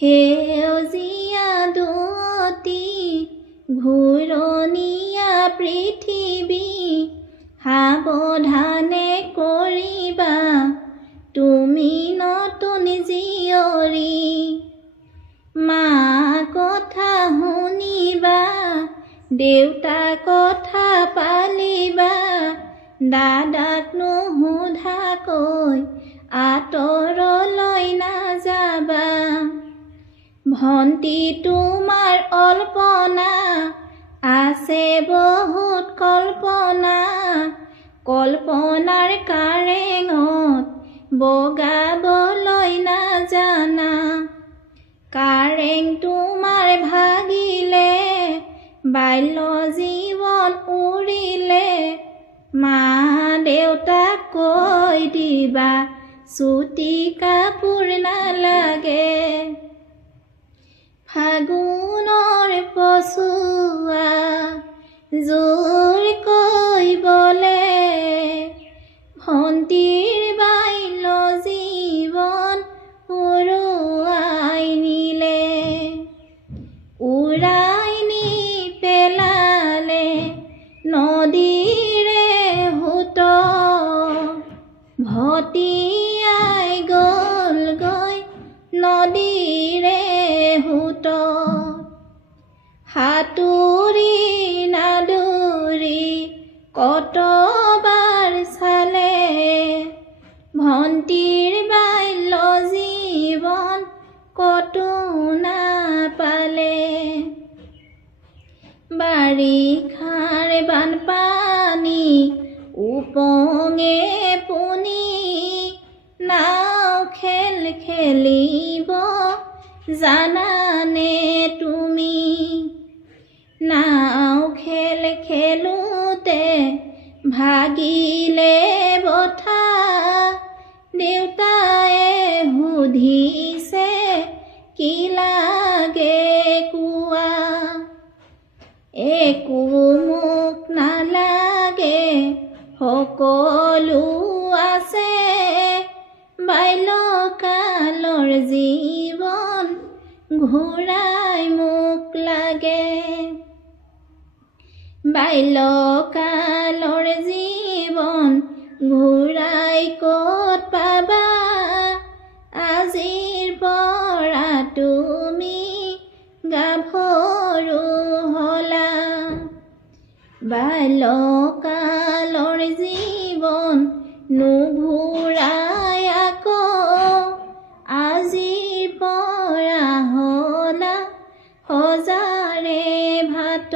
সেউজীয়া দুৱতি ঘূৰণীয়া পৃথিৱী সাৱধানে কৰিবা তুমি নতুন জীয়ৰী। মা কথা শুনিবা দেউতা কথা পালিবা দাদাক নুসুধাকৈ আঁতৰলৈ নাযাবা। ভণ্টি তোমাৰ অল্পনা আছে বহুত কল্পনা কল্পনাৰ কাৰেঙত বগাবলৈ নাজানা। কাৰেং তোমাৰ ভাগিলে বাল্য জীৱন উৰিলে মা দেউতাক কৈ দিবা চুটি কাপোৰ নালাগে। ফাগুনৰ পছুৱা জোৰ কৈবলে ভণ্টিৰ বাল্য জীৱন উৰুৱাই নিলে। উৰাই নি পেলালে নদীৰে সোঁত ভটিয়াই গ'লগৈ নদীৰে সোঁত। সাঁতুৰি নাদুৰি কতবাৰ চালে ভণ্টিৰ বাল্য জীৱন কতো নাপালে। বাৰিষাৰ বানপানী উপঙে পুনি নাও খেল খেলিব জানানে তুমি। নাও খেল খেলোতে ভাগিলে বঠা দেউতায়ে সুধিছে কি লাগে কোৱা। একো মোক নালাগে সকলো আছে বাল্যকালৰ জীৱন ঘূৰাই মোক লাগে। বাল্যকালৰ জীৱন ঘূৰাই ক'ত পাবা আজিৰ পৰা তুমি গাভৰু হ'লা। বাল্যকালৰ জীৱন নুঘূৰাই আকৌ আজিৰ পৰা হ'লা সজাৰে ভাত।